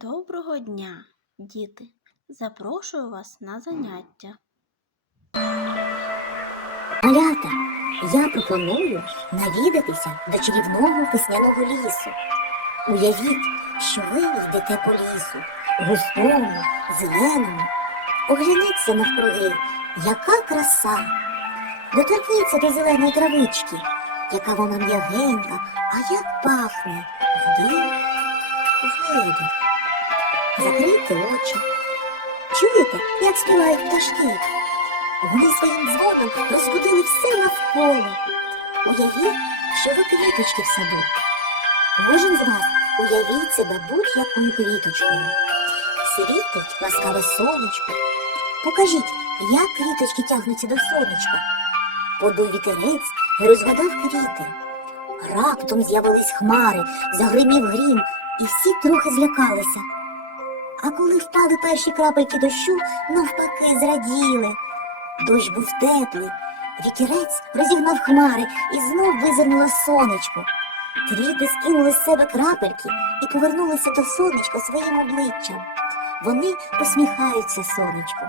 Доброго дня, діти! Запрошую вас на заняття. Малята, я пропоную навідатися до чарівного весняного лісу. Уявіть, що ви йдете по лісу, густому, зеленому. Огляніться навкруги, яка краса. Доторкніться до зеленої травички, яка вона м'ягенька, а як пахне вдих, видих. Закрийте очі. Чуєте, як співають пташки? Вони своїм дзвоном розбудили все навколо. Уявіть, що ви квіточки в саду. Кожен з вас уявіть себе будь-якою квіточкою. Світить ласкаве сонечко. Покажіть, як квіточки тягнуться до сонечка. Подуй вітерець і розгадав квіти. Раптом з'явились хмари, загримів грім, і всі трохи злякалися. А коли впали перші крапельки дощу, навпаки зраділи. Дощ був теплий, вітерець розігнав хмари і знов визирнуло сонечко. Квіти скинули з себе крапельки і повернулися до сонечка своїм обличчям. Вони посміхаються сонечку.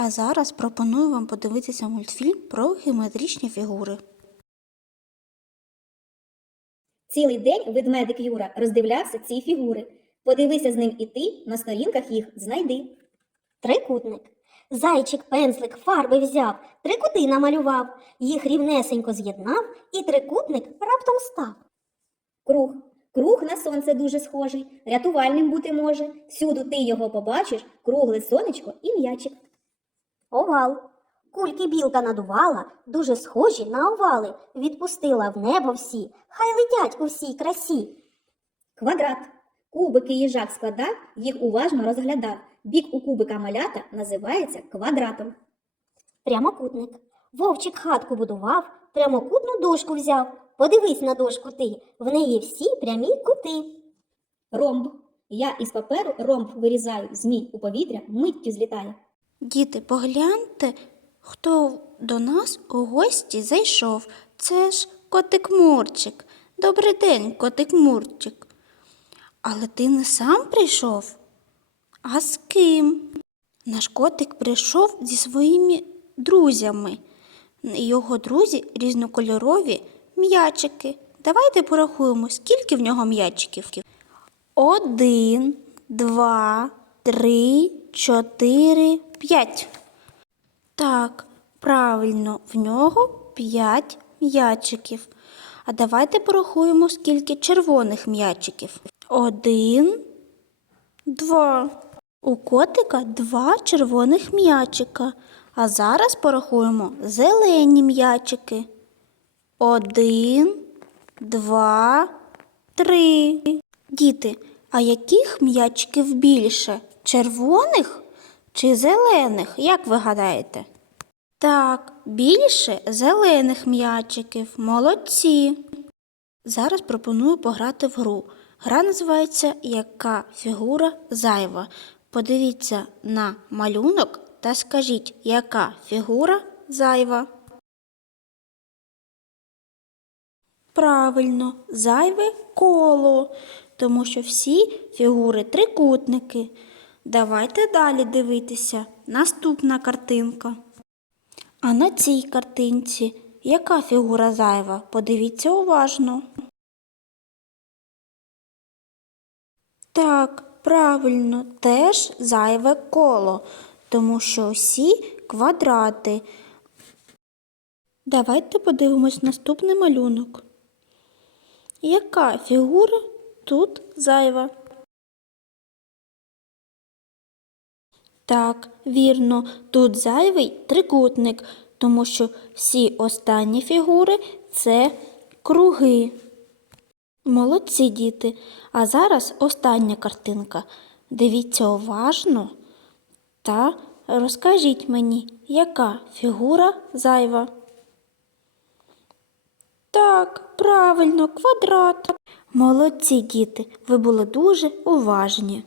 А зараз пропоную вам подивитися мультфільм про геометричні фігури. Цілий день ведмедик Юра роздивлявся ці фігури. Подивися з ним і ти, на сторінках їх знайди. Трикутник. Зайчик пензлик фарби взяв, три кути намалював, їх рівнесенько з'єднав, і трикутник раптом став. Круг. Круг на сонце дуже схожий, рятувальним бути може. Всюду ти його побачиш, кругле сонечко і м'ячик. Овал. Кульки білка надувала, дуже схожі на овали, відпустила в небо всі, хай летять у всій красі. Квадрат. Кубики їжак складав, їх уважно розглядав. Бік у кубика малята називається квадратом. Прямокутник. Вовчик хатку будував, прямокутну дошку взяв. Подивись на дошку ти, в неї всі прямі кути. Ромб. Я із паперу ромб вирізаю, змій у повітря миттю злітає. Діти, погляньте, хто до нас у гості зайшов. Це ж котик Мурчик. Добрий день, котик Мурчик. Але ти не сам прийшов? А з ким? Наш котик прийшов зі своїми друзями. Його друзі різнокольорові м'ячики. Давайте порахуємо, скільки в нього м'ячиків. Один, два, три, чотири, п'ять. Так, правильно, в нього п'ять м'ячиків. А давайте порахуємо, скільки червоних м'ячиків. Один, два. У котика два червоних м'ячика. А зараз порахуємо зелені м'ячики. Один, два, три. Діти, а яких м'ячиків більше? Червоних чи зелених? Як ви гадаєте? Так, більше зелених м'ячиків. Молодці. Зараз пропоную пограти в гру. Гра називається Яка фігура зайва. Подивіться на малюнок та скажіть, яка фігура зайва. Правильно, зайве коло, тому що всі фігури трикутники. Давайте далі дивитися. Наступна картинка. А на цій картинці яка фігура зайва? Подивіться уважно. Так, правильно, теж зайве коло, тому що всі квадрати. Давайте подивимось наступний малюнок. Яка фігура тут зайва? Так, вірно, тут зайвий трикутник, тому що всі останні фігури це круги. Молодці діти. А зараз остання картинка. Дивіться уважно та розкажіть мені, яка фігура зайва. Так, правильно, квадрат. Молодці, діти, ви були дуже уважні.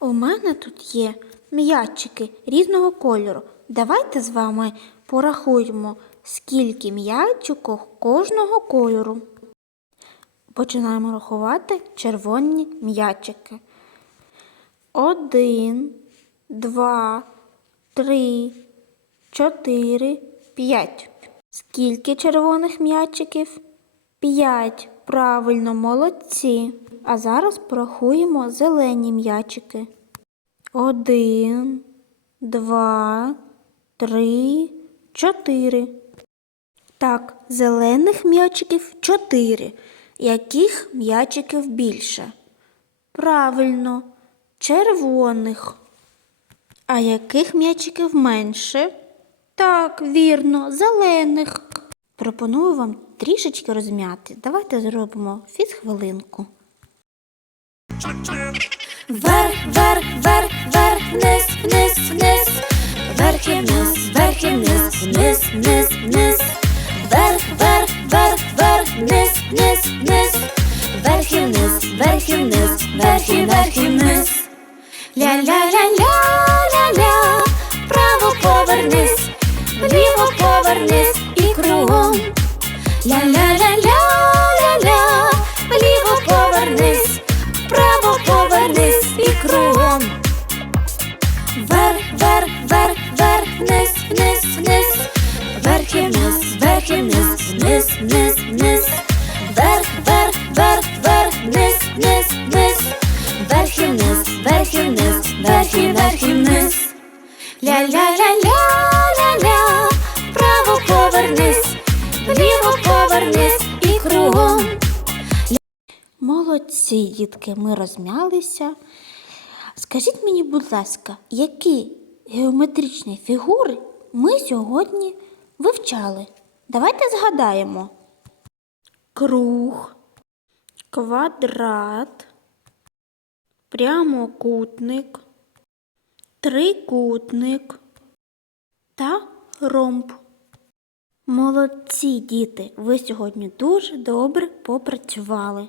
У мене тут є м'ячики різного кольору. Давайте з вами порахуємо, скільки м'ячиків кожного кольору. Починаємо рахувати червоні м'ячики. Один, два, три, чотири, п'ять. Скільки червоних м'ячиків? П'ять. Правильно, молодці. А зараз порахуємо зелені м'ячики. Один, два, три, чотири. Так, зелених м'ячиків чотири. Яких м'ячиків більше? Правильно, червоних. А яких м'ячиків менше? Так, вірно, зелених. Пропоную вам трішечки розм'яти. Давайте зробимо фізхвилинку. Вверх, вверх, вверх, вверх, вниз, вниз, вниз, вверх і вниз, вверх і вниз, вниз, вниз, вниз, вверх, вверх, вверх, вверх, вниз, вниз, вниз, вверх і вниз, вверх і вниз, вверх і вверх і вниз. Ля-ля-ля-ля-ля-ля, вправо повернись, вліво повернись кругом. Ля-ля-ля-ля-ля-ля, вліво повернись, вправо повернись і кругом. Вверх, вверх, вверх, вверх, вниз, вниз, вниз, вверх і вниз, вверх і вниз, вниз, вниз, вниз, Молодці, дітки, ми розм'ялися. Скажіть мені, будь ласка, які геометричні фігури ми сьогодні вивчали? Давайте згадаємо. Круг, квадрат, прямокутник, трикутник та ромб. Молодці, діти, ви сьогодні дуже добре попрацювали.